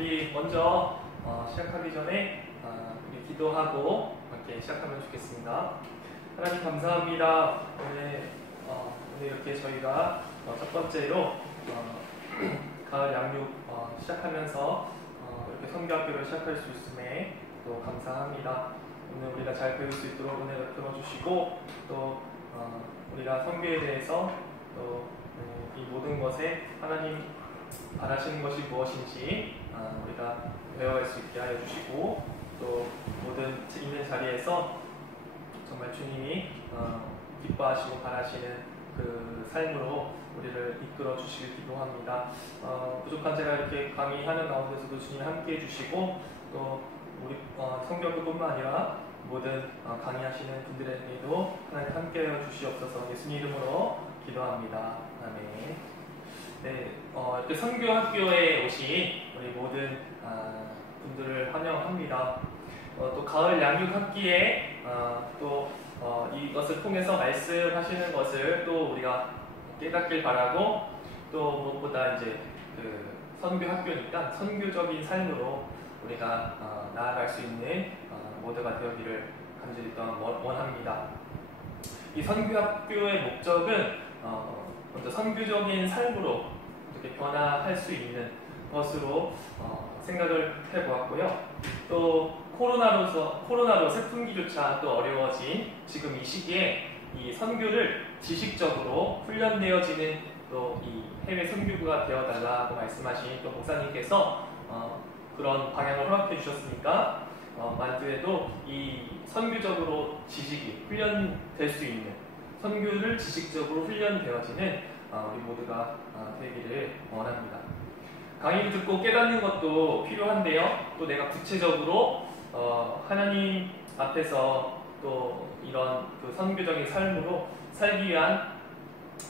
우리 먼저 시작하기 전에 우리 기도하고 함께 시작하면 좋겠습니다. 하나님 감사합니다. 오늘 이렇게 저희가 첫 번째로 가을 양육 시작하면서 이렇게 선교학교를 시작할 수 있음에 또 감사합니다. 오늘 우리가 잘 배울 수 있도록 은혜를 들어주시고 또 우리가 선교에 대해서 또 이 모든 것에 하나님 바라시는 것이 무엇인지 우리가 배워갈 수 있게 하여 주시고 또 모든 있는 자리에서 정말 주님이 기뻐하시고 바라시는 그 삶으로 우리를 이끌어 주시길 기도합니다. 부족한 제가 이렇게 강의하는 가운데서도 주님 함께 해주시고 또 우리 성교뿐만 아니라 모든 강의하시는 분들에게도 하나님 함께하여 주시옵소서. 예수님 이름으로 기도합니다. 아멘. 네, 이렇게 선교학교에 오신 우리 모든 분들을 환영합니다. 또 가을 양육학기에 또 이것을 통해서 말씀하시는 것을 또 우리가 깨닫길 바라고 또 무엇보다 이제 그 선교학교니까 선교적인 삶으로 우리가 나아갈 수 있는 모두가 되어기를 간절히 원합니다. 이 선교학교의 목적은 먼저 선교적인 삶으로 어떻게 변화할 수 있는 것으로 생각을 해보았고요. 또 코로나로 세풍기조차 또 어려워진 지금 이 시기에 이 선교를 지식적으로 훈련되어지는 또 이 해외 선교부가 되어달라고 말씀하신 또 목사님께서 그런 방향을 허락해 주셨으니까 만주에도 이 선교적으로 지식이 훈련될 수 있는 선교를 지식적으로 훈련되어지는 우리 모두가 되기를 원합니다. 강의를 듣고 깨닫는 것도 필요한데요. 또 내가 구체적으로 하나님 앞에서 또 이런 그 선교적인 삶으로 살기 위한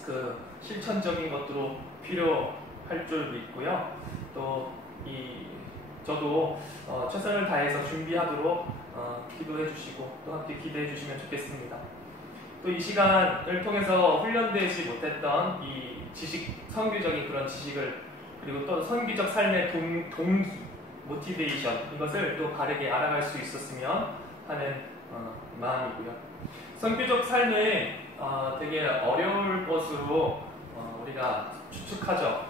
그 실천적인 것도 필요할 줄 믿고요. 또 저도 최선을 다해서 준비하도록 기도해 주시고 또 함께 기대해 주시면 좋겠습니다. 또 이 시간을 통해서 훈련되지 못했던 이 선교적인 그런 지식을 그리고 또 선교적 삶의 동기, 모티베이션 이것을 또 바르게 알아갈 수 있었으면 하는 마음이고요. 선교적 삶은 되게 어려울 것으로 우리가 추측하죠.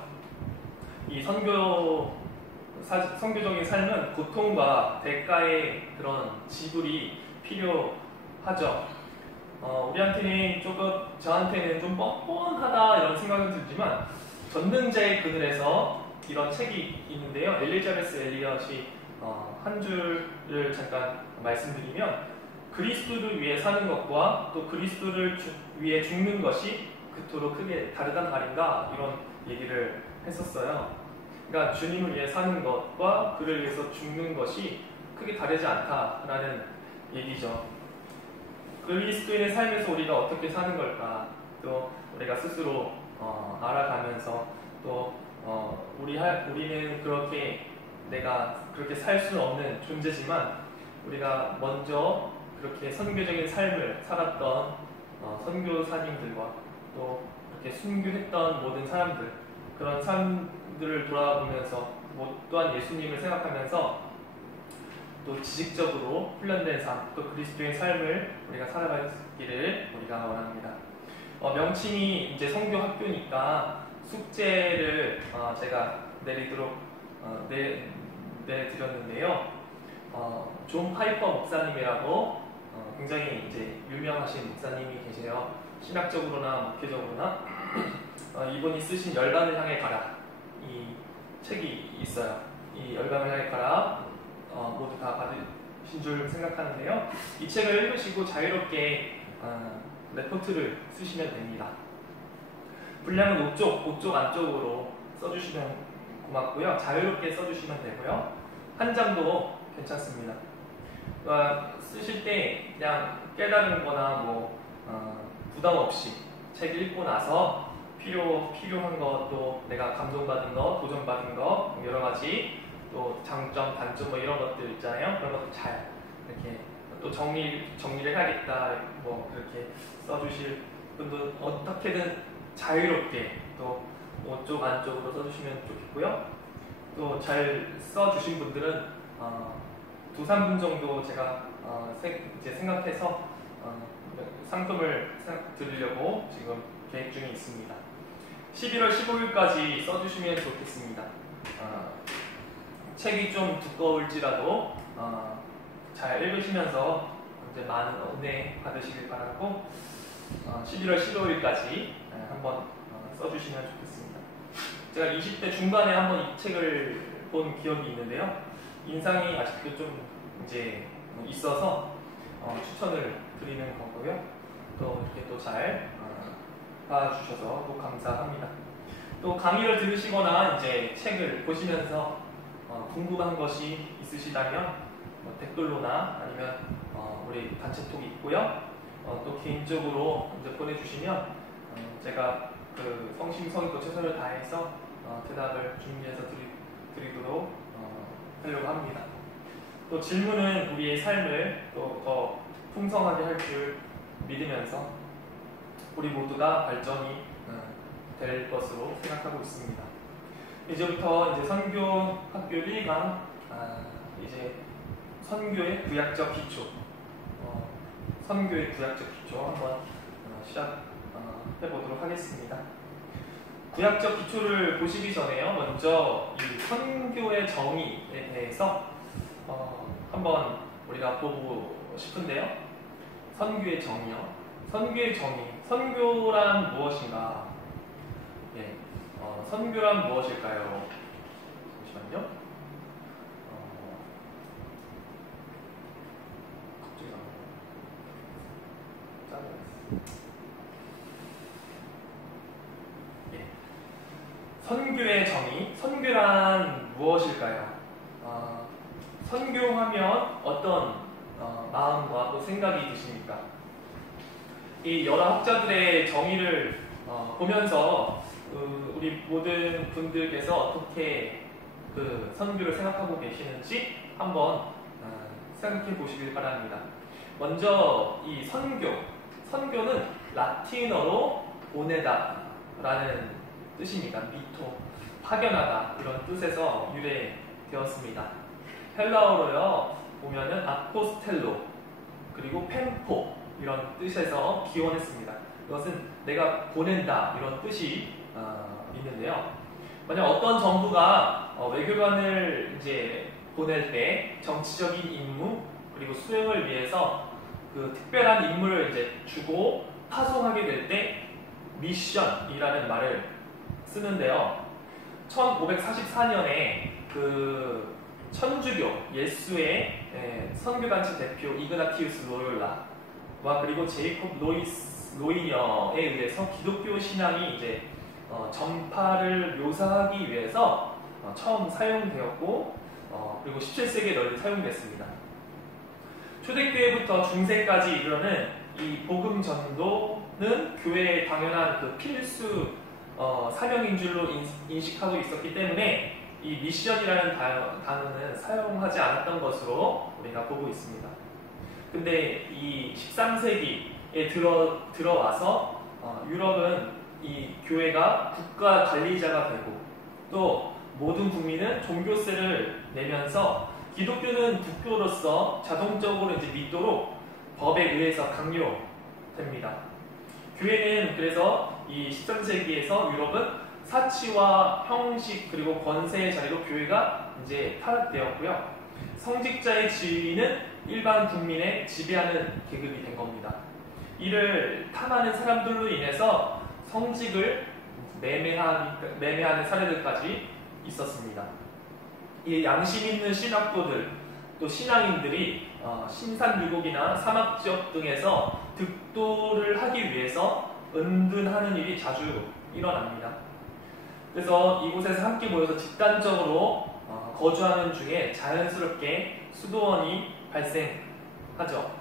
이 선교적인 삶은 고통과 대가의 그런 지불이 필요하죠. 우리한테는 저한테는 좀 뻔뻔하다 이런 생각은 들지만 전능자의 그늘에서 이런 책이 있는데요. 엘리자베스 엘리엇이 한 줄을 잠깐 말씀드리면 그리스도를 위해 사는 것과 또 그리스도를 위해 죽는 것이 그토록 크게 다르단 말인가 이런 얘기를 했었어요. 그러니까 주님을 위해 사는 것과 그를 위해서 죽는 것이 크게 다르지 않다라는 얘기죠. 그리스도인의 삶에서 우리가 어떻게 사는 걸까? 또 우리가 스스로 알아가면서 또 우리는 내가 그렇게 살 수는 없는 존재지만 우리가 먼저 그렇게 선교적인 삶을 살았던 선교사님들과 또 이렇게 순교했던 모든 사람들 그런 사람들을 돌아보면서 또한 예수님을 생각하면서 또 지식적으로 훈련된 삶, 또 그리스도의 삶을 우리가 살아가기를 우리가 원합니다. 명칭이 이제 선교학교니까 숙제를 제가 내리도록 내드렸는데요. 존 파이퍼 목사님이라고 굉장히 이제 유명하신 목사님이 계세요. 신학적으로나 목회적으로나 이분이 쓰신 열방을 향해 가라 이 책이 있어요. 이 열방을 향해 가라 모두 다 받으신 줄 생각하는데요. 이 책을 읽으시고 자유롭게 레포트를 쓰시면 됩니다. 분량은 5쪽 안쪽으로 써주시면 고맙고요. 자유롭게 써주시면 되고요. 한 장도 괜찮습니다. 쓰실 때 그냥 깨달은 거나 부담 없이 책 읽고 나서 필요한 거, 또 내가 감동받은 거, 도전받은 거, 여러 가지 또 장점, 단점 이런 것들 있잖아요. 그런 것들 잘 이렇게 또 정리를 해야겠다 그렇게 써주실 분도 어떻게든 자유롭게 또 5쪽 안쪽으로 써주시면 좋겠고요. 또 잘 써주신 분들은 2~3분 정도 제가 이제 생각해서 상금을 드리려고 지금 계획 중에 있습니다. 11월 15일까지 써주시면 좋겠습니다. 책이 좀 두꺼울지라도 잘 읽으시면서 이제 많은 은혜 받으시길 바라고 11월 15일까지 한번 써주시면 좋겠습니다. 제가 20대 중반에 한번 이 책을 본 기억이 있는데요. 인상이 아직도 좀 이제 있어서 추천을 드리는 거고요. 또 이렇게 또 잘 봐주셔서 또 감사합니다. 또 강의를 들으시거나 이제 책을 보시면서 궁금한 것이 있으시다면 댓글로나 아니면 우리 단체톡이 있고요. 또 개인적으로 이제 보내주시면 제가 그 성심성의껏 최선을 다해서 대답을 준비해서 드리도록 하려고 합니다. 또 질문은 우리의 삶을 또 더 풍성하게 할 줄 믿으면서 우리 모두가 발전이 될 것으로 생각하고 있습니다. 이제부터 이제 선교 학교 1강 이제 선교의 구약적 기초, 선교의 구약적 기초 한번 시작해보도록 하겠습니다. 구약적 기초를 보시기 전에요. 먼저 이 선교의 정의에 대해서 한번 우리가 보고 싶은데요. 선교의 정의요. 선교의 정의. 선교란 무엇인가? 예, 선교란 무엇일까요? 잠시만요. 갑자기 예. 선교의 정의. 선교란 무엇일까요? 선교하면 어떤 마음과 또 생각이 드십니까? 이 여러 학자들의 정의를 보면서 우리 모든 분들께서 어떻게 그 선교를 생각하고 계시는지 한번 생각해 보시길 바랍니다. 먼저 이 선교는 라틴어로 보내다 라는 뜻입니다. 미토, 파견하다 이런 뜻에서 유래되었습니다. 헬라어로요 보면은 아포스텔로 그리고 펜포 이런 뜻에서 기원했습니다. 이것은 내가 보낸다 이런 뜻이 있는데요. 만약 어떤 정부가 외교관을 이제 보낼 때 정치적인 임무 그리고 수행을 위해서 그 특별한 임무를 이제 주고 파송하게 될 때 미션이라는 말을 쓰는데요. 1544년에 그 천주교 예수의 선교단체 대표 이그나티우스 로욜라와 그리고 제이콥 로이녀에 의해서 기독교 신앙이 이제 전파를 묘사하기 위해서 처음 사용되었고 그리고 17세기에 널리 사용됐습니다. 초대교회부터 중세까지 이르는 이 복음 전도는 교회의 당연한 그 필수 사명인 줄로 인식하고 있었기 때문에 이 미션이라는 단어는 사용하지 않았던 것으로 우리가 보고 있습니다. 근데 이 13세기에 들어와서 유럽은 이 교회가 국가 관리자가 되고 또 모든 국민은 종교세를 내면서 기독교는 국교로서 자동적으로 이제 믿도록 법에 의해서 강요됩니다. 교회는 그래서 이 13세기에서 유럽은 사치와 형식 그리고 권세의 자리로 교회가 이제 타락되었고요. 성직자의 지위는 일반 국민의 지배하는 계급이 된 겁니다. 이를 탐하는 사람들로 인해서 성직을 매매하는 사례들까지 있었습니다. 이 양심 있는 신학도들 또 신앙인들이 신산유곡이나 사막지역 등에서 득도를 하기 위해서 은둔하는 일이 자주 일어납니다. 그래서 이곳에서 함께 모여서 집단적으로 거주하는 중에 자연스럽게 수도원이 발생하죠.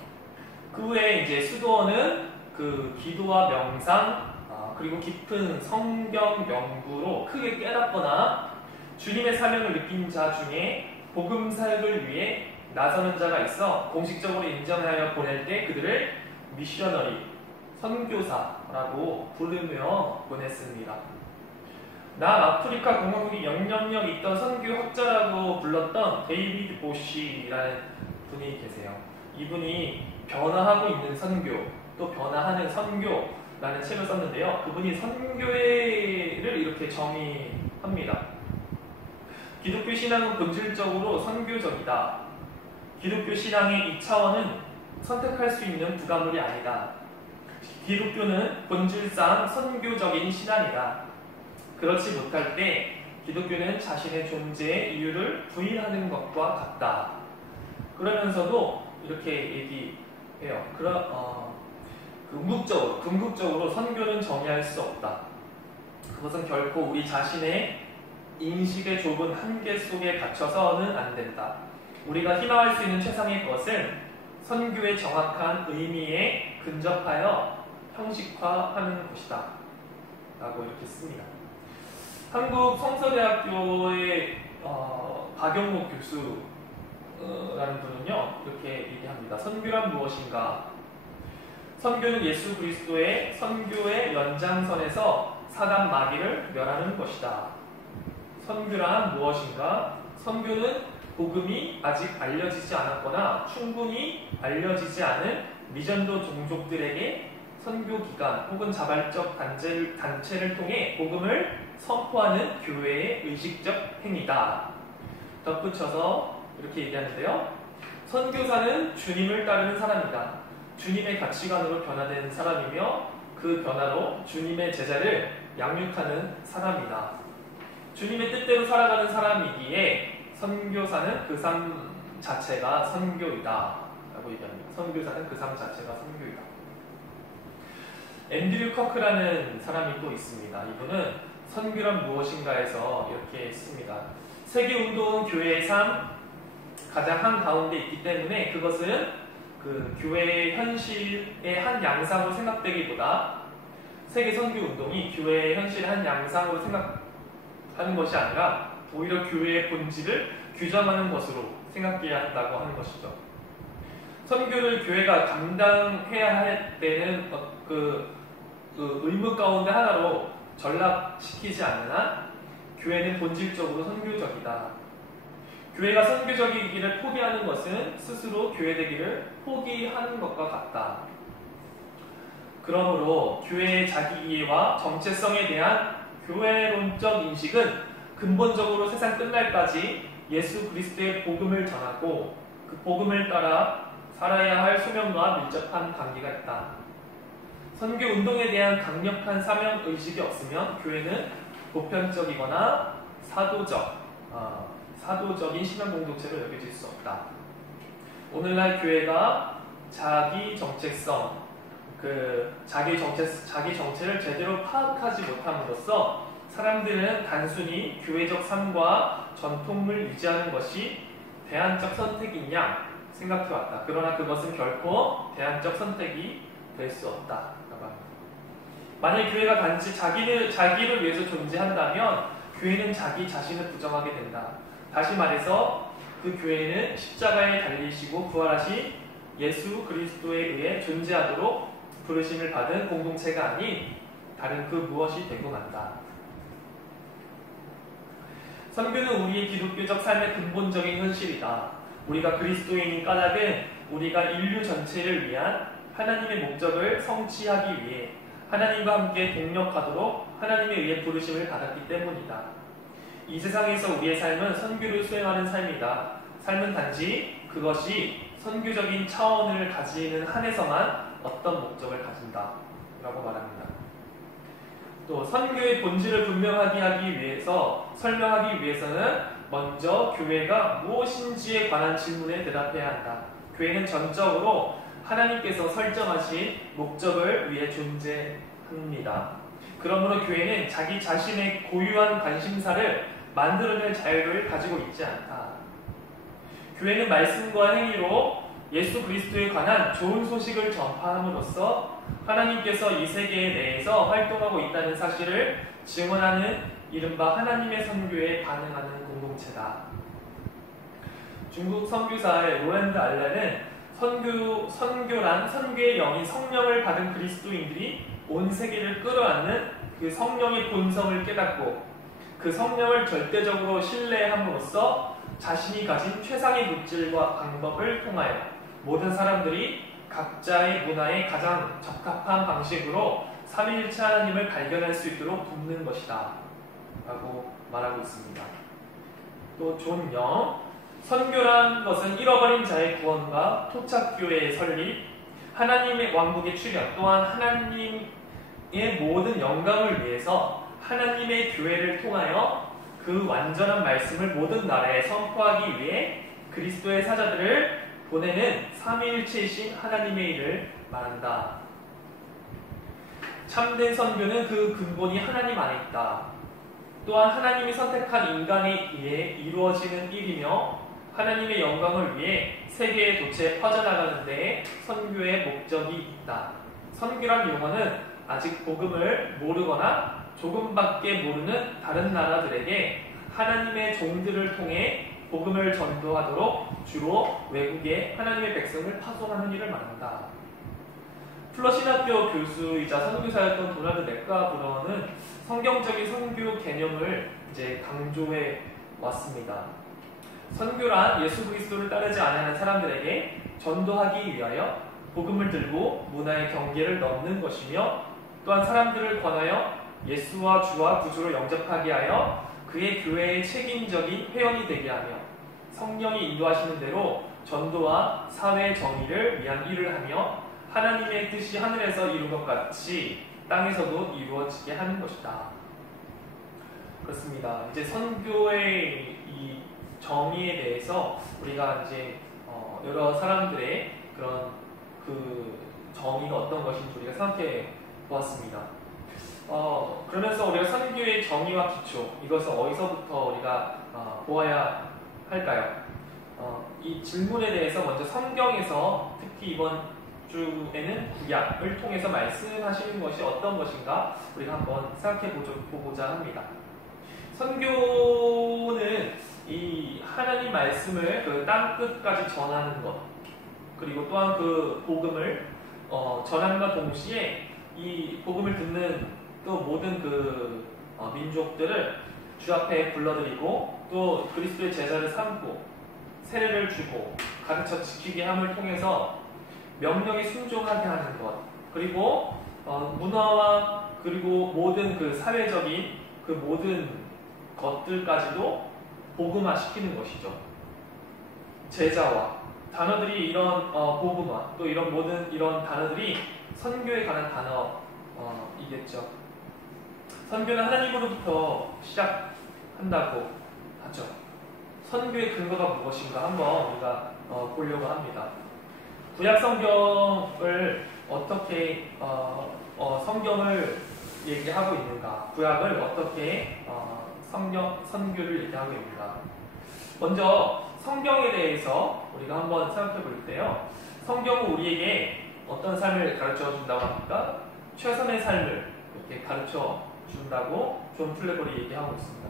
그 후에 이제 수도원은 그 기도와 명상 그리고 깊은 성경 연구로 크게 깨닫거나 주님의 사명을 느낀 자 중에 복음 사역을 위해 나서는 자가 있어 공식적으로 인정하여 보낼 때 그들을 미셔너리, 선교사라고 부르며 보냈습니다. 남아프리카 공화국이 영향력 있던 선교학자라고 불렀던 데이비드 보시라는 분이 계세요. 이분이 변화하고 있는 선교, 또 변화하는 선교라는 책을 썼는데요. 그분이 선교회를 이렇게 정의합니다. 기독교 신앙은 본질적으로 선교적이다. 기독교 신앙의 이 차원은 선택할 수 있는 부가물이 아니다. 기독교는 본질상 선교적인 신앙이다. 그렇지 못할 때 기독교는 자신의 존재의 이유를 부인하는 것과 같다. 그러면서도 이렇게 얘기해요. 궁극적으로 선교는 정의할 수 없다. 그것은 결코 우리 자신의 인식의 좁은 한계 속에 갇혀서는 안 된다. 우리가 희망할 수 있는 최상의 것은 선교의 정확한 의미에 근접하여 형식화하는 것이다. 라고 이렇게 씁니다. 한국 성서대학교의 박영목 교수라는 분은요, 이렇게 얘기합니다. 선교란 무엇인가? 선교는 예수 그리스도의 선교의 연장선에서 사단 마귀를 멸하는 것이다. 선교란 무엇인가? 선교는 복음이 아직 알려지지 않았거나 충분히 알려지지 않은 미전도 종족들에게 선교기관 혹은 자발적 단체를 통해 복음을 선포하는 교회의 의식적 행위다. 덧붙여서 이렇게 얘기하는데요. 선교사는 주님을 따르는 사람이다. 주님의 가치관으로 변화된 사람이며 그 변화로 주님의 제자를 양육하는 사람이다. 주님의 뜻대로 살아가는 사람이기에 선교사는 그 삶 자체가 선교이다. 라고 얘기합니다. 선교사는 그 삶 자체가 선교이다. 앤드류 커크라는 사람이 또 있습니다. 이분은 선교란 무엇인가에서 이렇게 씁니다. 세계운동은 교회의 삶 가장 한가운데 있기 때문에 그것은 그 교회의 현실의 한 양상으로 생각되기보다 세계 선교운동이 교회의 현실의 한 양상으로 생각하는 것이 아니라 오히려 교회의 본질을 규정하는 것으로 생각해야 한다고 하는 것이죠. 선교를 교회가 감당해야 할 때는 그 의무 가운데 하나로 전락시키지 않는 한 교회는 본질적으로 선교적이다. 교회가 선교적이기를 포기하는 것은 스스로 교회되기를 포기하는 것과 같다. 그러므로 교회의 자기이해와 정체성에 대한 교회론적 인식은 근본적으로 세상 끝날까지 예수 그리스도의 복음을 전하고 그 복음을 따라 살아야 할 소명과 밀접한 관계가 있다. 선교 운동에 대한 강력한 사명 의식이 없으면 교회는 보편적이거나 사도적인 신앙 공동체로 여겨질 수 없다. 오늘날 교회가 자기 정체성, 자기 정체를 제대로 파악하지 못함으로써 사람들은 단순히 교회적 삶과 전통을 유지하는 것이 대안적 선택인 양 생각해왔다. 그러나 그것은 결코 대안적 선택이 될 수 없다. 만약 교회가 단지 자기를 위해서 존재한다면 교회는 자기 자신을 부정하게 된다. 다시 말해서 그 교회는 십자가에 달리시고 부활하신 예수 그리스도에 의해 존재하도록 부르심을 받은 공동체가 아닌 다른 그 무엇이 되고 만다. 선교는 우리의 기독교적 삶의 근본적인 현실이다. 우리가 그리스도인인 까닭은 우리가 인류 전체를 위한 하나님의 목적을 성취하기 위해 하나님과 함께 동력하도록 하나님에 의해 부르심을 받았기 때문이다. 이 세상에서 우리의 삶은 선교를 수행하는 삶이다. 삶은 단지 그것이 선교적인 차원을 가지는 한에서만 어떤 목적을 가진다. 라고 말합니다. 또 선교의 본질을 설명하기 위해서는 먼저 교회가 무엇인지에 관한 질문에 대답해야 한다. 교회는 전적으로 하나님께서 설정하신 목적을 위해 존재합니다. 그러므로 교회는 자기 자신의 고유한 관심사를 만들어낼 자유를 가지고 있지 않다. 교회는 말씀과 행위로 예수 그리스도에 관한 좋은 소식을 전파함으로써 하나님께서 이 세계 내에서 활동하고 있다는 사실을 증언하는 이른바 하나님의 선교에 반응하는 공동체다. 중국 선교사의 로랜드 알렌은 선교란 선교의 영인 성령을 받은 그리스도인들이 온 세계를 끌어안는 그 성령의 본성을 깨닫고 그 성령을 절대적으로 신뢰함으로써 자신이 가진 최상의 물질과 방법을 통하여 모든 사람들이 각자의 문화에 가장 적합한 방식으로 삼위일체 하나님을 발견할 수 있도록 돕는 것이다 라고 말하고 있습니다. 또 존 영, 선교란 것은 잃어버린 자의 구원과 토착교회의 설립, 하나님의 왕국의 출현, 또한 하나님의 모든 영광을 위해서 하나님의 교회를 통하여 그 완전한 말씀을 모든 나라에 선포하기 위해 그리스도의 사자들을 보내는 삼위일체이신 하나님의 일을 말한다. 참된 선교는 그 근본이 하나님 안에 있다. 또한 하나님이 선택한 인간에 의해 이루어지는 일이며 하나님의 영광을 위해 세계에 도체 퍼져나가는 데에 선교의 목적이 있다. 선교란 용어는 아직 복음을 모르거나 조금밖에 모르는 다른 나라들에게 하나님의 종들을 통해 복음을 전도하도록 주로 외국에 하나님의 백성을 파송하는 일을 말한다. 플러신학교 교수이자 선교사였던 도널드 맥가브런은 성경적인 선교 개념을 이제 강조해 왔습니다. 선교란 예수 그리스도를 따르지 않는 사람들에게 전도하기 위하여 복음을 들고 문화의 경계를 넘는 것이며, 또한 사람들을 권하여 예수와 주와 구주로 영접하게 하여 그의 교회의 책임적인 회원이 되게 하며 성령이 인도하시는 대로 전도와 사회 정의를 위한 일을 하며 하나님의 뜻이 하늘에서 이룬 것 같이 땅에서도 이루어지게 하는 것이다. 그렇습니다. 이제 선교의 이 정의에 대해서 우리가 이제 여러 사람들의 그런 그 정의가 어떤 것인지 우리가 생각해 보았습니다. 그러면서 우리가 선교의 정의와 기초, 이것을 어디서부터 우리가 보아야 할까요? 이 질문에 대해서 먼저 성경에서 특히 이번 주에는 구약을 통해서 말씀하시는 것이 어떤 것인가 우리가 한번 생각해 보고자 합니다. 선교는 이 하나님 말씀을 그 땅 끝까지 전하는 것, 그리고 또한 그 복음을 전함과 동시에 이 복음을 듣는 또 모든 그 민족들을 주 앞에 불러들이고 또 그리스도의 제자를 삼고 세례를 주고 가르쳐 지키게 함을 통해서 명령에 순종하게 하는 것, 그리고 문화와 그리고 모든 그 사회적인 그 모든 것들까지도 복음화 시키는 것이죠. 제자와 단어들이 이런 복음화, 또 이런 모든 이런 단어들이 선교에 관한 단어이겠죠. 선교는 하나님으로부터 시작한다고 하죠. 선교의 근거가 무엇인가 한번 우리가 보려고 합니다. 구약 성경을 어떻게 성경을 얘기하고 있는가? 구약을 어떻게 선교를 얘기하고 있는가? 먼저 성경에 대해서 우리가 한번 생각해 볼 때요. 성경은 우리에게 어떤 삶을 가르쳐 준다고 합니까? 최선의 삶을 이렇게 가르쳐 준다고 존 플래버리 얘기하고 있습니다.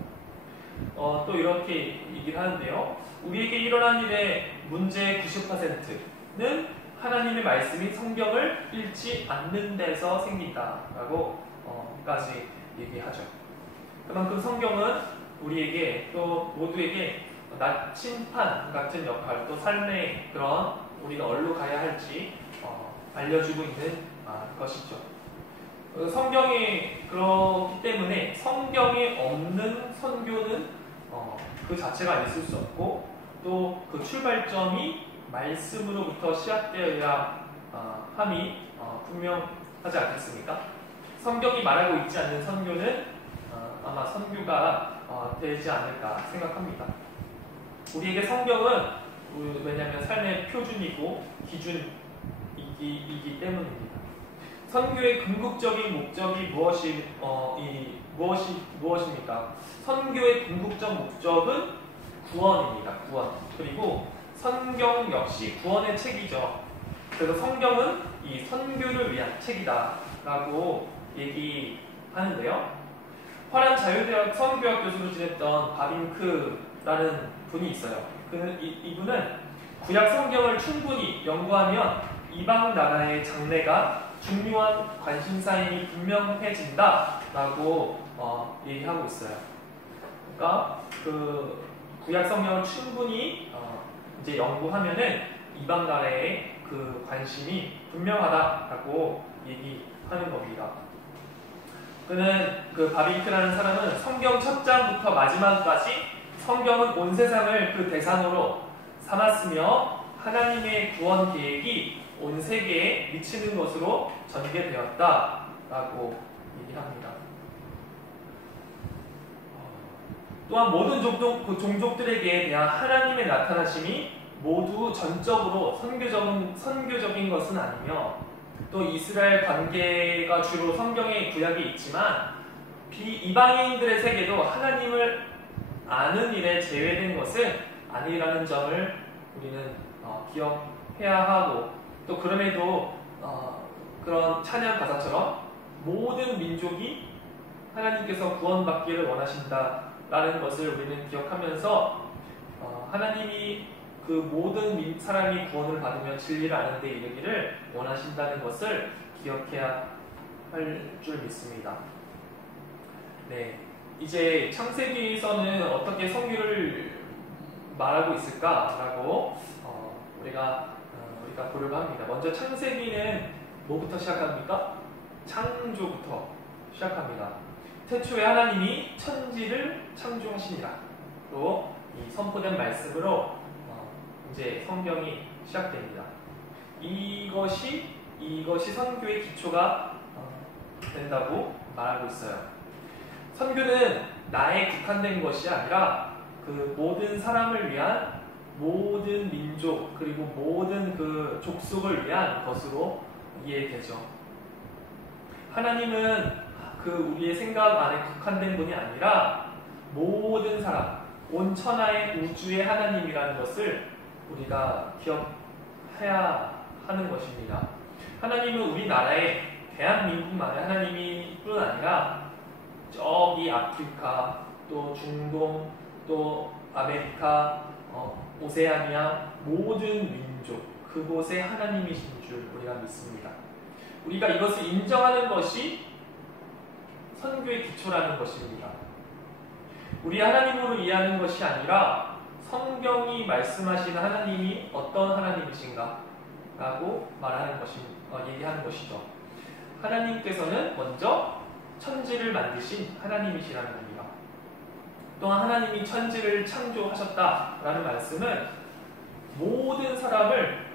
또 이렇게 얘기를 하는데요. 우리에게 일어난 일의 문제의 90%는 하나님의 말씀이 성경을 읽지 않는 데서 생긴다라고 까지 얘기하죠. 그만큼 성경은 우리에게 또 모두에게 나침판 같은 역할, 또 삶의 그런 우리가 어디로 가야 할지 알려주고 있는 것이죠. 성경이 그렇기 때문에 성경이 없는 선교는 그 자체가 있을 수 없고, 또 그 출발점이 말씀으로부터 시작되어야 함이 분명하지 않겠습니까? 성경이 말하고 있지 않는 선교는 아마 선교가 되지 않을까 생각합니다. 우리에게 성경은 왜냐하면 삶의 표준이고 기준이기 때문입니다. 선교의 궁극적인 목적이 무엇입니까? 선교의 궁극적 목적은 구원입니다. 구원. 그리고 성경 역시 구원의 책이죠. 그래서 성경은 이 선교를 위한 책이다라고 얘기하는데요. 화란 자유대학 선교학 교수로 지냈던 바빙크라는 분이 있어요. 이분은 구약 성경을 충분히 연구하면 이방 나라의 장래가 중요한 관심사임이 분명해진다라고 얘기하고 있어요. 그러니까 그 구약 성경을 충분히 이제 연구하면은 이방 나라의 그 관심이 분명하다라고 얘기하는 겁니다. 그는 그 바비크라는 사람은 성경 첫 장부터 마지막까지 성경은 온 세상을 그 대상으로 삼았으며 하나님의 구원 계획이 온 세계에 미치는 것으로 전개되었다라고 얘기합니다. 또한 모든 종족들에게 대한 하나님의 나타나심이 모두 전적으로 선교적인 것은 아니며 또 이스라엘 관계가 주로 성경의 구약에 있지만 이방인들의 세계도 하나님을 아는 일에 제외된 것은 아니라는 점을 우리는 기억해야 하고 또 그럼에도 그런 찬양 가사처럼 모든 민족이 하나님께서 구원받기를 원하신다라는 것을 우리는 기억하면서 하나님이 그 모든 사람이 구원을 받으며 진리를 아는 데 이르기를 원하신다는 것을 기억해야 할 줄 믿습니다. 네, 이제 창세기에서는 어떻게 성경을 말하고 있을까라고 우리가 고려를 합니다. 먼저 창세기는 뭐부터 시작합니까? 창조부터 시작합니다. 태초에 하나님이 천지를 창조하시니라. 또 이 선포된 말씀으로 이제 성경이 시작됩니다. 이것이 선교의 기초가 된다고 말하고 있어요. 선교는 나에 국한된 것이 아니라 그 모든 사람을 위한 모든 민족 그리고 모든 그 족속을 위한 것으로 이해되죠. 하나님은 그 우리의 생각 안에 국한된 분이 아니라 모든 사람, 온 천하의 우주의 하나님이라는 것을 우리가 기억해야 하는 것입니다. 하나님은 우리나라의 대한민국만의 하나님이 뿐 아니라 저기 아프리카, 또 중동, 또 아메리카, 오세아니아 모든 민족 그곳에 하나님이신 줄 우리가 믿습니다. 우리가 이것을 인정하는 것이 선교의 기초라는 것입니다. 우리 하나님으로 이해하는 것이 아니라 성경이 말씀하시는 하나님이 어떤 하나님이신가 라고 얘기하는 것이죠. 하나님께서는 먼저 천지를 만드신 하나님이시라는 겁니다. 또한 하나님이 천지를 창조하셨다라는 말씀은 모든 사람을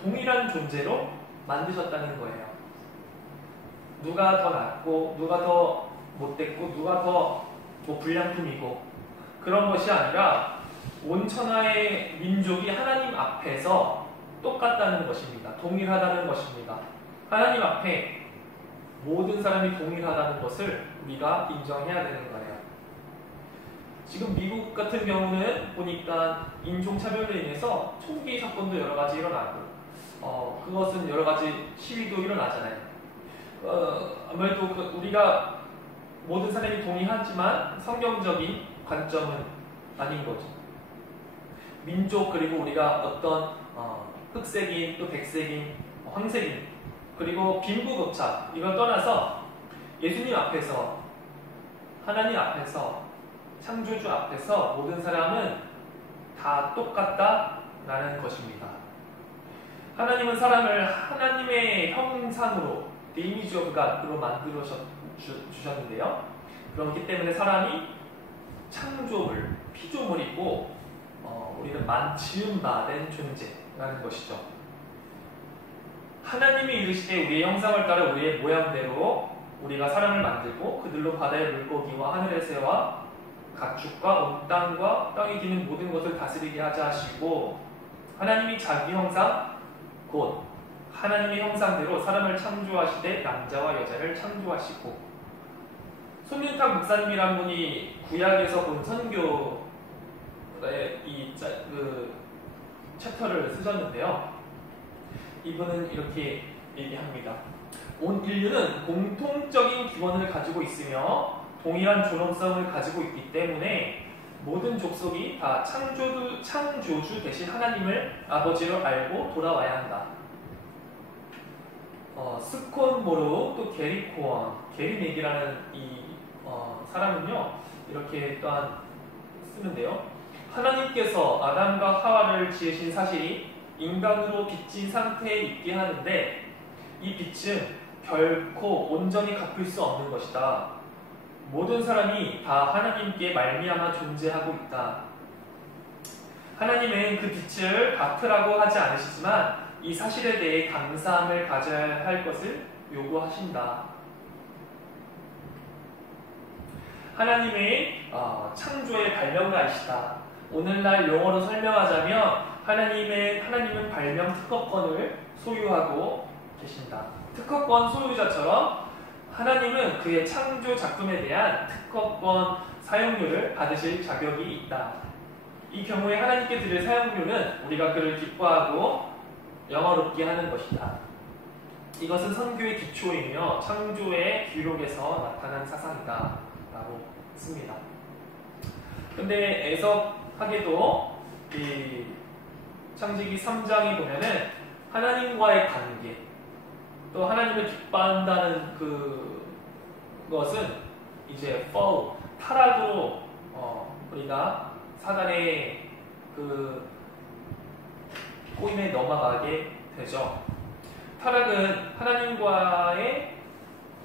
동일한 존재로 만드셨다는 거예요. 누가 더 낫고 누가 더 못됐고 누가 더 불량품이고 그런 것이 아니라 온 천하의 민족이 하나님 앞에서 똑같다는 것입니다. 동일하다는 것입니다. 하나님 앞에 모든 사람이 동일하다는 것을 우리가 인정해야 되는 거예요. 지금 미국 같은 경우는 보니까 인종차별로 인해서 총기 사건도 여러 가지 일어나고 그것은 여러 가지 시위도 일어나잖아요. 아무래도 우리가 모든 사람이 동의하지만 성경적인 관점은 아닌 거죠. 민족 그리고 우리가 어떤 흑색인 또 백색인 황색인 그리고 빈부격차 이걸 떠나서 예수님 앞에서 하나님 앞에서 창조주 앞에서 모든 사람은 다 똑같다라는 것입니다. 하나님은 사람을 하나님의 형상으로 The image of God로 만들어 주셨는데요. 그렇기 때문에 사람이 창조물, 피조물이고 우리는 지음받은 존재라는 것이죠. 하나님이 이르시되 우리의 형상을 따라 우리의 모양대로 우리가 사람을 만들고 그들로 바다의 물고기와 하늘의 새와 가축과 온 땅과 땅에 기는 모든 것을 다스리게 하자 하시고 하나님이 자기 형상 곧 하나님의 형상대로 사람을 창조하시되 남자와 여자를 창조하시고 손윤탁 목사님이란 분이 구약에서 본 선교의 그 챕터를 쓰셨는데요. 이분은 이렇게 얘기합니다. 온 인류는 공통적인 기원을 가지고 있으며 동일한 존엄성을 가지고 있기 때문에 모든 족속이 다 창조주 대신 하나님을 아버지로 알고 돌아와야 한다. 스콘모로 또 게리 네기라는 이 사람은요 이렇게 또한 쓰는데요. 하나님께서 아담과 하와를 지으신 사실이 인간으로 빚진 상태에 있게 하는데 이 빚은 결코 온전히 갚을 수 없는 것이다. 모든 사람이 다 하나님께 말미암아 존재하고 있다. 하나님은 그 빚을 갚으라고 하지 않으시지만 이 사실에 대해 감사함을 가져야 할 것을 요구하신다. 하나님의 창조의 발명가이시다. 오늘날 용어로 설명하자면 하나님은 발명 특허권을 소유하고 계신다. 특허권 소유자처럼 하나님은 그의 창조 작품에 대한 특허권 사용료를 받으실 자격이 있다. 이 경우에 하나님께 드릴 사용료는 우리가 그를 기뻐하고 영화롭게 하는 것이다. 이것은 선교의 기초이며 창조의 기록에서 나타난 사상이다 라고 씁니다. 근데 애석하게도 이 창세기 3장에 보면은 하나님과의 관계, 또 하나님을 기뻐한다는 그것은 이제 타락으로 우리가 사단의 그 꼬임에 넘어가게 되죠. 타락은 하나님과의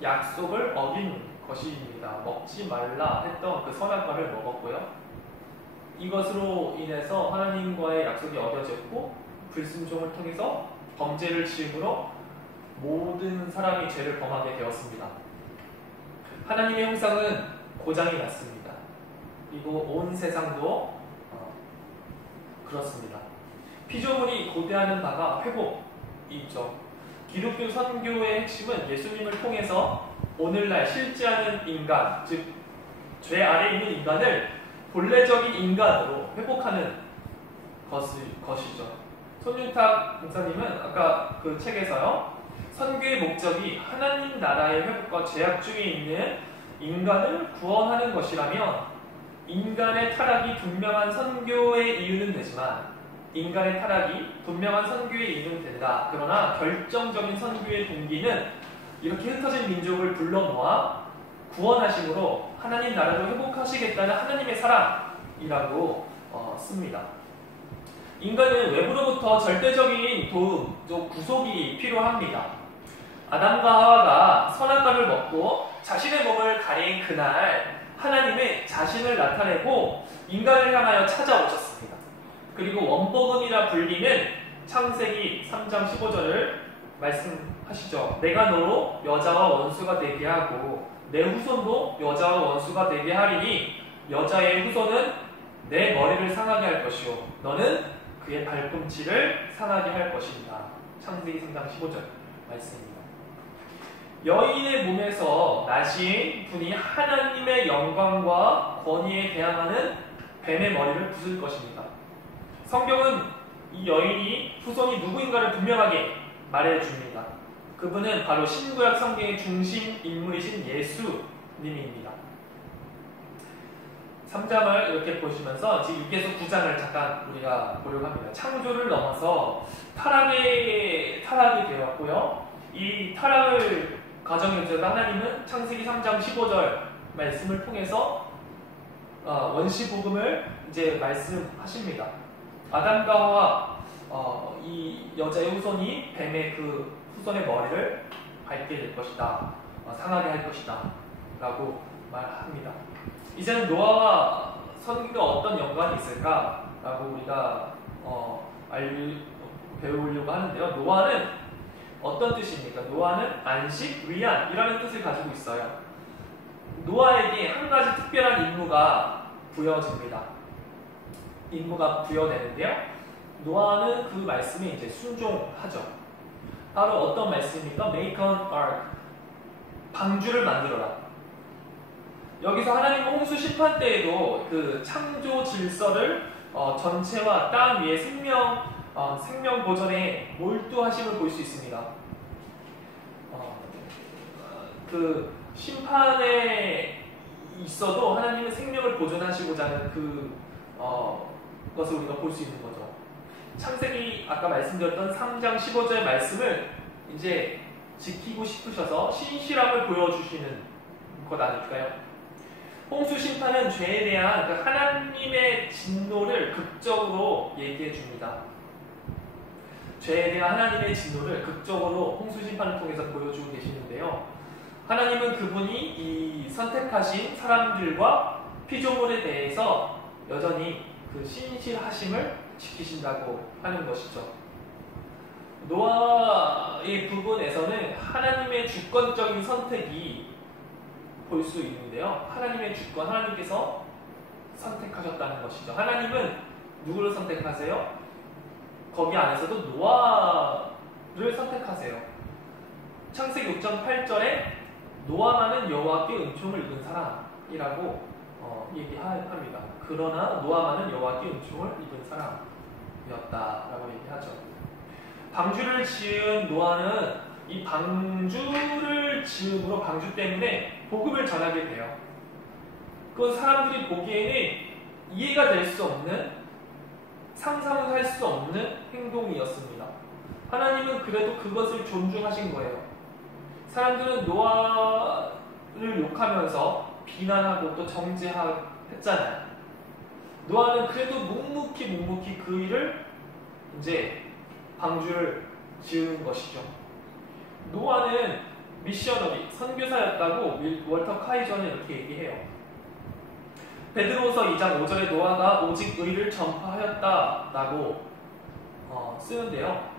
약속을 어긴 것입니다. 먹지 말라 했던 그 선악과를 먹었고요. 이것으로 인해서 하나님과의 약속이 어겨졌고 불순종을 통해서 범죄를 지음으로 모든 사람이 죄를 범하게 되었습니다. 하나님의 형상은 고장이 났습니다. 그리고 온 세상도 그렇습니다. 피조물이 고대하는 바가 회복이죠. 기독교 선교의 핵심은 예수님을 통해서 오늘날 실제하는 인간, 즉 죄 아래 있는 인간을 본래적인 인간으로 회복하는 것이죠. 손윤탁 목사님은 아까 그 책에서요, 선교의 목적이 하나님 나라의 회복과 죄악 중에 있는 인간을 구원하는 것이라면 인간의 타락이 분명한 선교의 이유는 되지만 인간의 타락이 분명한 선교의 이유는 된다. 그러나 결정적인 선교의 동기는 이렇게 흩어진 민족을 불러모아 구원하심으로 하나님 나라를 회복하시겠다는 하나님의 사랑이라고 씁니다. 인간은 외부로부터 절대적인 구속이 필요합니다. 아담과 하와가 선악과를 먹고 자신의 몸을 가린 그날 하나님은 자신을 나타내고 인간을 향하여 찾아오셨습니다. 그리고 원복음이라 불리는 창세기 3장 15절을 말씀하시죠. 내가 너로 여자와 원수가 되게 하고 내 후손도 여자와 원수가 되게 하리니 여자의 후손은 내 머리를 상하게 할 것이요 너는 그의 발꿈치를 상하게 할 것입니다. 창세기 3장 15절 말씀입니다. 여인의 몸에서 나신 분이 하나님의 영광과 권위에 대항하는 뱀의 머리를 부술 것입니다. 성경은 이 여인이 후손이 누구인가를 분명하게 말해줍니다. 그분은 바로 신구약 성경의 중심 인물이신 예수님입니다. 3장을 이렇게 보시면서 지금 6에서 9장을 잠깐 우리가 보려고 합니다. 창조를 넘어서 타락이 되었고요. 이 타락을 가정해주셔서 하나님은 창세기 3장 15절 말씀을 통해서 원시복음을 이제 말씀하십니다. 아담과 하와 이 여자의 후손이 뱀의 그 후손의 머리를 밟게 될 것이다. 상하게 할 것이다. 라고 말합니다. 이제는 노아와 선기가 어떤 연관이 있을까? 라고 우리가 배우려고 하는데요. 노아는 어떤 뜻입니까? 노아는 안식, 위안이라는 뜻을 가지고 있어요. 노아에게 한 가지 특별한 임무가 부여집니다. 임무가 부여되는데요. 노아는 그 말씀에 이제 순종하죠. 바로 어떤 말씀입니까? Make an ark. 방주를 만들어라. 여기서 하나님은 홍수 심판 때에도 그 창조 질서를 전체와 땅 위에 생명 보존에 몰두하심을 볼 수 있습니다. 그 심판에 있어도 하나님은 생명을 보존하시고자 하는 것을 우리가 볼 수 있는 거죠. 창세기 아까 말씀드렸던 3장 15절 말씀을 이제 지키고 싶으셔서 신실함을 보여주시는 것 아닐까요? 홍수 심판은 죄에 대한 그 하나님의 진노를 극적으로 얘기해 줍니다. 죄에 대한 하나님의 진노를 극적으로 홍수 심판을 통해서 보여주고 계시는데요. 하나님은 그분이 이 선택하신 사람들과 피조물에 대해서 여전히 그 신실하심을 지키신다고 하는 것이죠. 노아의 부분에서는 하나님의 주권적인 선택이 볼 수 있는데요. 하나님의 주권, 하나님께서 선택하셨다는 것이죠. 하나님은 누구를 선택하세요? 거기 안에서도 노아를 선택하세요. 창세기 6장 8절에 노아만은 여호와께 은총을 입은 사람이라고 얘기합니다. 그러나 노아만은 여호와께 은총을 입은 사람이었다라고 얘기하죠. 방주를 지은 노아는 이 방주를 지음으로 방주 때문에 복음을 전하게 돼요. 그건 사람들이 보기에는 이해가 될 수 없는, 상상을 할 수 없는 행동이었습니다. 하나님은 그래도 그것을 존중하신 거예요. 사람들은 노아를 욕하면서 비난하고 또 정죄했잖아요. 노아는 그래도 묵묵히 그 일을 이제 방주를 지은 것이죠. 노아는 미셔너리, 선교사였다고 월터 카이저는 이렇게 얘기해요. 베드로서 2장 5절에 노아가 오직 의를 전파하였다라고 쓰는데요.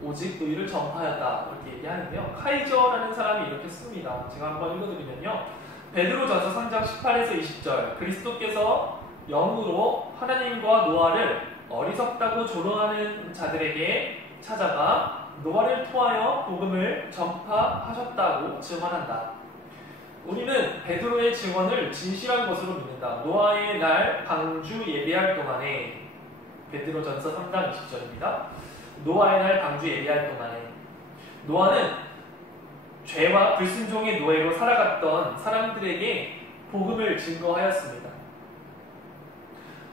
오직 의를 전파하였다 이렇게 얘기하는데요. 카이저라는 사람이 이렇게 씁니다. 제가 한번 읽어드리면요. 베드로전서 3장 18에서 20절 그리스도께서 영으로 하나님과 노아를 어리석다고 조롱하는 자들에게 찾아가 노아를 통하여 복음을 전파하셨다고 증언한다. 우리는 베드로의 증언을 진실한 것으로 믿는다. 노아의 날 방주 예배할 동안에 베드로전서 3장 20절입니다. 노아의 날 방주 예배할 동안에 노아는 죄와 불순종의 노예로 살아갔던 사람들에게 복음을 증거하였습니다.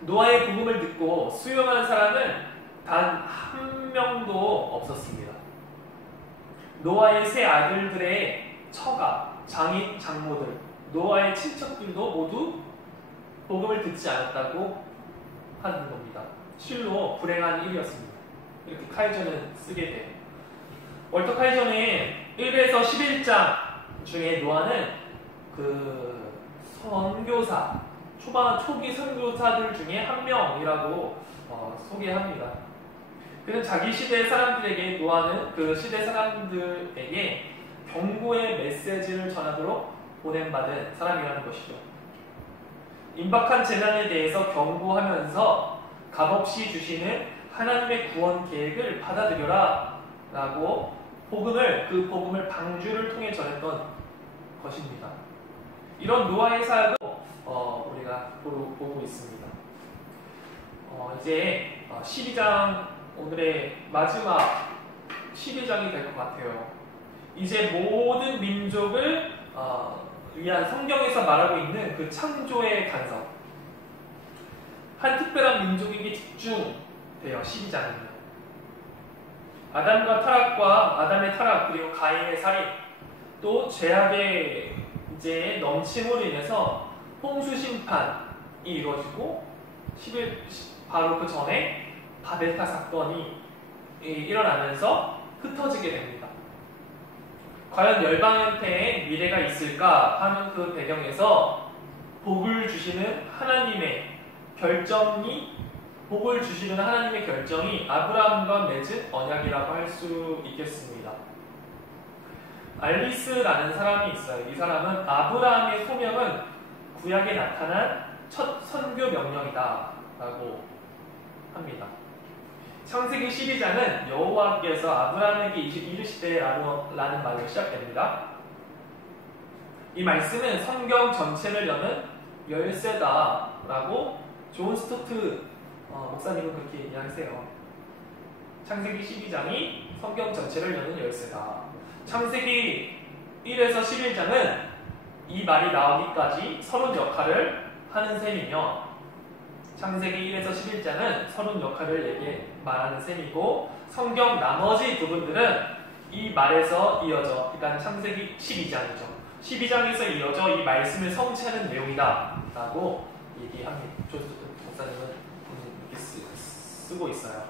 노아의 복음을 듣고 수용한 사람은 단 한 명도 없었습니다. 노아의 세 아들들의 처가, 장인, 장모들, 노아의 친척들도 모두 복음을 듣지 않았다고 하는 겁니다. 실로 불행한 일이었습니다. 이렇게 카이저는 쓰게 돼요. 월터 카이저는 1에서 11장 중에 노아는 그 선교사, 초기 선교사들 중에 한 명이라고 소개합니다. 그는 자기 시대 사람들에게 노아는 그 시대 사람들에게 경고의 메시지를 전하도록 보냄받은 사람이라는 것이죠. 임박한 재난에 대해서 경고하면서 값없이 주시는 하나님의 구원 계획을 받아들여라 라고 그 복음을 방주를 통해 전했던 것입니다. 이런 노아의 사역을 우리가 보고 있습니다. 이제 12장 오늘의 마지막 12장이 될 것 같아요. 이제 모든 민족을 위한 성경에서 말하고 있는 그 창조의 간섭, 한 특별한 민족에게 집중돼요. 12장은 아담의 타락 그리고 가인의 살인, 또 죄악의 이제 넘침으로 인해서 홍수 심판이 이루어지고 바로 그 전에 바벨탑 사건이 일어나면서 흩어지게 됩니다. 과연 열방한테 미래가 있을까 하는 그 배경에서 복을 주시는 하나님의 결정이 아브라함과 맺은 언약이라고 할 수 있겠습니다. 알리스라는 사람이 있어요. 이 사람은 아브라함의 소명은 구약에 나타난 첫 선교 명령이다 라고 합니다. 창세기 12장은 여호와께서 아브라함에게 이르시되라는 말로 시작됩니다. 이 말씀은 성경 전체를 여는 열쇠다라고 존 스토트 목사님은 그렇게 얘기하세요. 창세기 12장이 성경 전체를 여는 열쇠다. 창세기 1에서 11장은 이 말이 나오기까지 서론 역할을 하는 셈이며 창세기 1에서 11장은 서론 역할을 말하는 셈이고 성경 나머지 부분들은 이 말에서 이어져, 그러니까 창세기 12장이죠. 12장에서 이어져 이 말씀을 성취하는 내용이다 라고 얘기합니다. 존 스토튼 목사님은 이렇게 쓰고 있어요.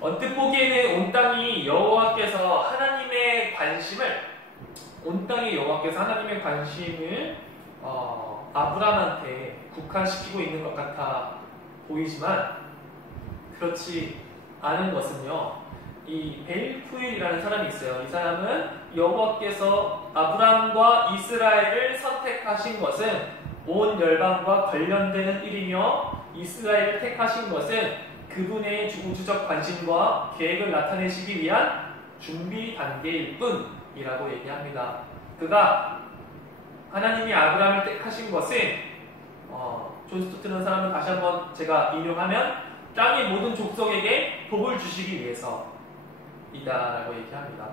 언뜻 보기에는 온 땅이 여호와께서 하나님의 관심을 아브라함한테 국한시키고 있는 것 같아 보이지만 그렇지 않은 것은요. 이 벨푸일이라는 사람이 있어요. 이 사람은 여호와께서 아브라함과 이스라엘을 선택하신 것은 온 열방과 관련되는 일이며 이스라엘을 택하신 것은 그분의 우주적 관심과 계획을 나타내시기 위한 준비 단계일 뿐이라고 얘기합니다. 그가 하나님이 아브라함을 택하신 것은 존 스토트라는 사람은 다시 한번 제가 인용하면 땅의 모든 족속에게 복을 주시기 위해서이다라고 얘기합니다.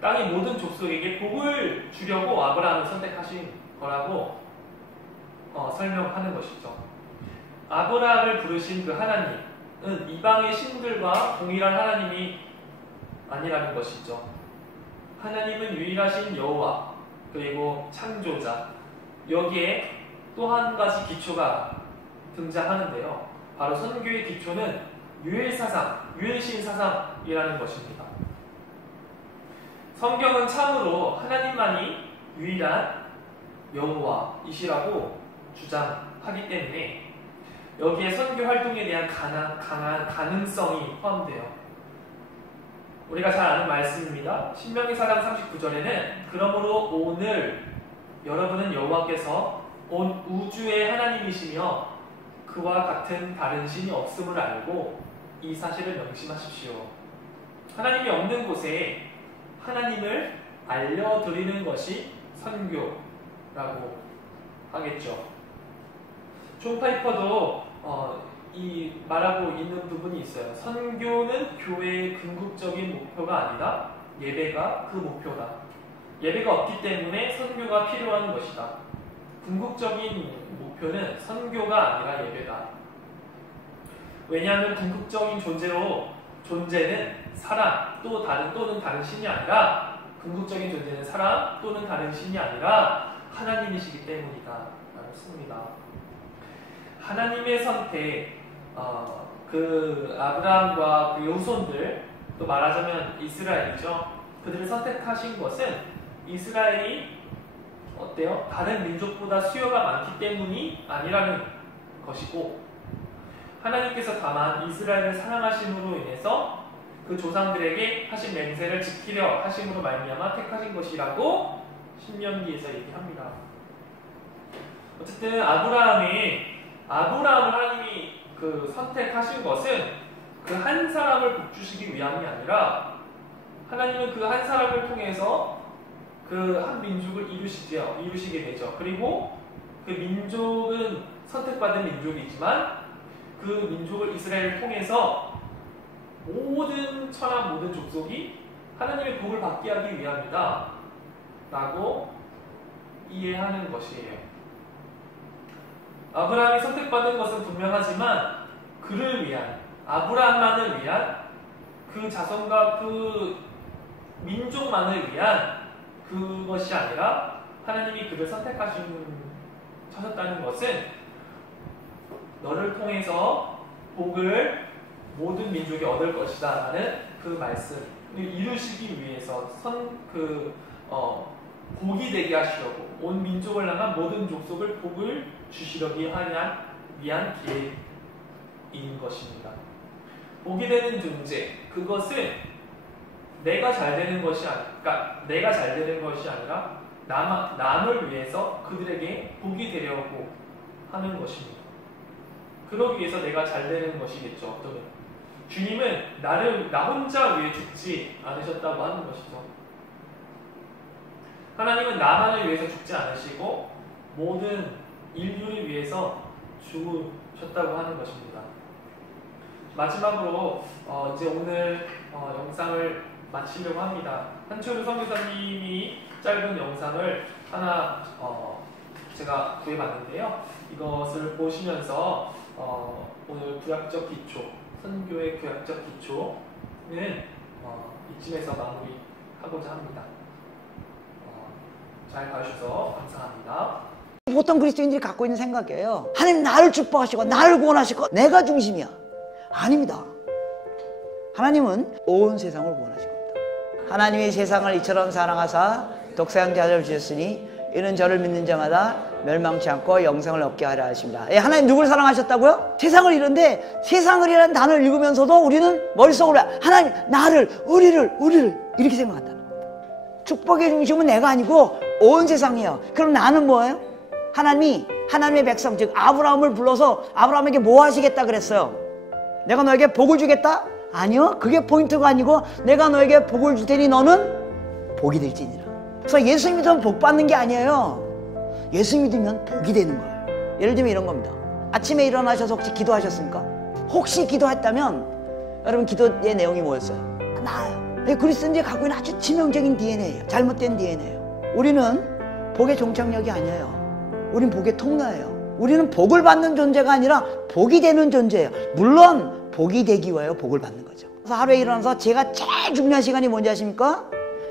땅의 모든 족속에게 복을 주려고 아브라함을 선택하신 거라고 설명하는 것이죠. 아브라함을 부르신 그 하나님은 이방의 신들과 동일한 하나님이 아니라는 것이죠. 하나님은 유일하신 여호와 그리고 창조자. 여기에 또 한 가지 기초가 등장하는데요. 바로 선교의 기초는 유일사상, 유일신사상이라는 것입니다. 성경은 참으로 하나님만이 유일한 여호와이시라고 주장하기 때문에 여기에 선교 활동에 대한 강한 가능성이 포함돼요. 우리가 잘 아는 말씀입니다. 신명기 4장 39절에는 그러므로 오늘 여러분은 여호와께서 온 우주의 하나님이시며 그와 같은 다른 신이 없음을 알고 이 사실을 명심하십시오. 하나님이 없는 곳에 하나님을 알려드리는 것이 선교라고 하겠죠. 존 파이퍼도 이 말하고 있는 부분이 있어요. 선교는 교회의 궁극적인 목표가 아니라 예배가 그 목표다. 예배가 없기 때문에 선교가 필요한 것이다. 궁극적인 목표는 선교가 아니라 예배다. 왜냐하면 궁극적인 존재는 사람 또는 다른 신이 아니라 궁극적인 존재는 사람 또는 다른 신이 아니라 하나님이시기 때문이다 라고 씁니다. 하나님의 선택, 그 아브라함과 그 후손들, 또 말하자면 이스라엘이죠. 그들을 선택하신 것은 이스라엘이 어때요? 다른 민족보다 수요가 많기 때문이 아니라는 것이고, 하나님께서 다만 이스라엘을 사랑하심으로 인해서 그 조상들에게 하신 맹세를 지키려 하심으로 말미암아 택하신 것이라고 신명기에서 얘기합니다. 어쨌든 아브라함을 하나님이 그 선택하신 것은 그 한 사람을 복주시기 위함이 아니라 하나님은 그 한 사람을 통해서 그 한 민족을 이루시게 되죠. 그리고 그 민족은 선택받은 민족이지만 그 민족을 이스라엘을 통해서 모든 족속이 하나님의 복을 받게 하기 위함이다 라고 이해하는 것이에요. 아브라함이 선택받은 것은 분명하지만 아브라함만을 위한 그 자손과 그 민족만을 위한 그것이 아니라 하나님이 그를 선택하셨다는 것은 너를 통해서 복을 모든 민족이 얻을 것이다 라는 그 말씀을 이루시기 위해서 복이 되게 하시려고 온 민족을 향한 모든 족속을 복을 주시려기 위한 계획인 것입니다. 복이 되는 존재, 그것은 내가 잘 되는 것이 아니라 남을 위해서 그들에게 복이 되려고 하는 것입니다. 그러기 위해서 내가 잘 되는 것이겠죠. 어쩌면 주님은 나 혼자 위해 죽지 않으셨다고 하는 것이죠. 하나님은 나만을 위해서 죽지 않으시고 모든 인류를 위해서 죽으셨다고 하는 것입니다. 마지막으로 이제 오늘 영상을 마치려고 합니다. 한철우 선교사님이 짧은 영상을 하나 제가 구해봤는데요. 이것을 보시면서 오늘 구약적 기초, 선교의 구약적 기초는 이쯤에서 마무리하고자 합니다. 잘 봐주셔서 감사합니다. 보통 그리스도인들이 갖고 있는 생각이에요. 하나님 나를 축복하시고 나를 구원하시고 내가 중심이야. 아닙니다. 하나님은 온 세상을 구원하실 겁니다. 하나님이 세상을 이처럼 사랑하사 독생자를 주셨으니 이는 저를 믿는 자마다 멸망치 않고 영생을 얻게 하려 하십니다. 예, 하나님 누굴 사랑하셨다고요? 세상을 이런데 세상을이라는 단어를 읽으면서도 우리는 머릿속으로 하나님 나를 우리를 이렇게 생각한다는 겁니다. 축복의 중심은 내가 아니고 온 세상이에요. 그럼 나는 뭐예요? 하나님의 백성 즉 아브라함을 불러서 아브라함에게 뭐 하시겠다 그랬어요? 내가 너에게 복을 주겠다? 아니요, 그게 포인트가 아니고 내가 너에게 복을 줄 테니 너는 복이 될지니라. 그래서 예수 믿으면 복 받는 게 아니에요. 예수 믿으면 복이 되는 거예요. 예를 들면 이런 겁니다. 아침에 일어나셔서 혹시 기도하셨습니까? 혹시 기도했다면 여러분 기도의 내용이 뭐였어요? 나아요. 그리스도인들이 갖고 있는 아주 치명적인 DNA예요. 잘못된 DNA예요. 우리는 복의 종착역이 아니에요. 우린 복의 통로예요. 우리는 복을 받는 존재가 아니라 복이 되는 존재예요. 물론 복이 되기 위하여 복을 받는 거죠. 그래서 하루에 일어나서 제가 제일 중요한 시간이 뭔지 아십니까?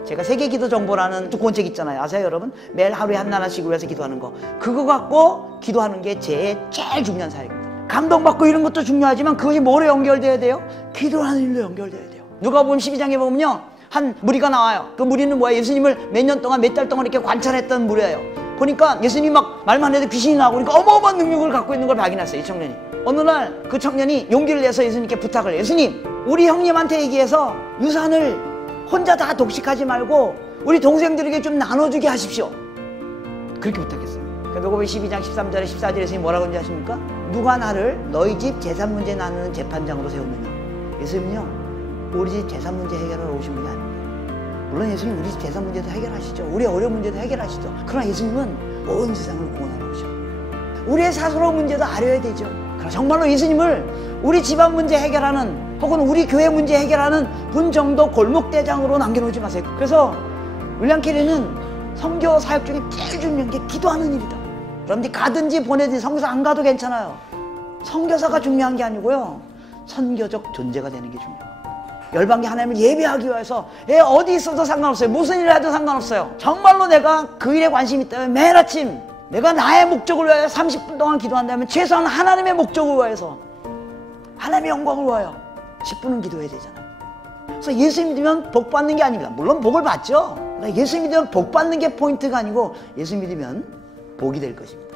제가 세계기도정보라는 두꺼운 책 있잖아요. 아세요 여러분? 매일 하루에 한 나라씩을 위해서 기도하는 거. 그거 갖고 기도하는 게 제일 중요한 사역입니다. 감동받고 이런 것도 중요하지만 그것이 뭐로 연결돼야 돼요? 기도하는 일로 연결돼야 돼요. 누가복음 12장에 보면요, 한 무리가 나와요. 그 무리는 뭐예요? 예수님을 몇 년 동안 몇 달 동안 이렇게 관찰했던 무리예요. 보니까 예수님 막 말만 해도 귀신이 나오고 그러니까 어마어마한 능력을 갖고 있는 걸 발견했어요. 이 청년이. 어느 날 그 청년이 용기를 내서 예수님께 부탁을 해요. 예수님, 우리 형님한테 얘기해서 유산을 혼자 다 독식하지 말고 우리 동생들에게 좀 나눠주게 하십시오. 그렇게 부탁했어요. 누가복음 12장 13절에 14절에 예수님이 뭐라고 하는지 아십니까? 누가 나를 너희 집 재산 문제 나누는 재판장으로 세웠느냐? 예수님은요, 우리 집 재산 문제 해결하러 오신 분이 아닙니다. 물론 예수님 우리 집 재산 문제도 해결하시죠. 우리의 어려운 문제도 해결하시죠. 그러나 예수님은 온 세상을 구원하러 오십니다. 우리의 사소로운 문제도 아려야 되죠. 그러나 정말로 예수님을 우리 집안 문제 해결하는 혹은 우리 교회 문제 해결하는 분 정도 골목대장으로 남겨놓지 마세요. 그래서 윌리엄 캐리는 선교 사역 중에 제일 중요한 게 기도하는 일이다. 여러분들이 가든지 보내든지 선교사 안 가도 괜찮아요. 선교사가 중요한 게 아니고요, 선교적 존재가 되는 게 중요해요. 열방계 하나님을 예배하기 위해서 어디 있어도 상관없어요. 무슨 일을 해도 상관없어요. 정말로 내가 그 일에 관심이 있다면 매일 아침 내가 나의 목적을 위하여 30분 동안 기도한다면 최소한 하나님의 목적을 위해서, 하나님의 영광을 위하여 10분은 기도해야 되잖아요. 그래서 예수 믿으면 복 받는 게 아닙니다. 물론 복을 받죠. 예수 믿으면 복 받는 게 포인트가 아니고 예수 믿으면 복이 될 것입니다.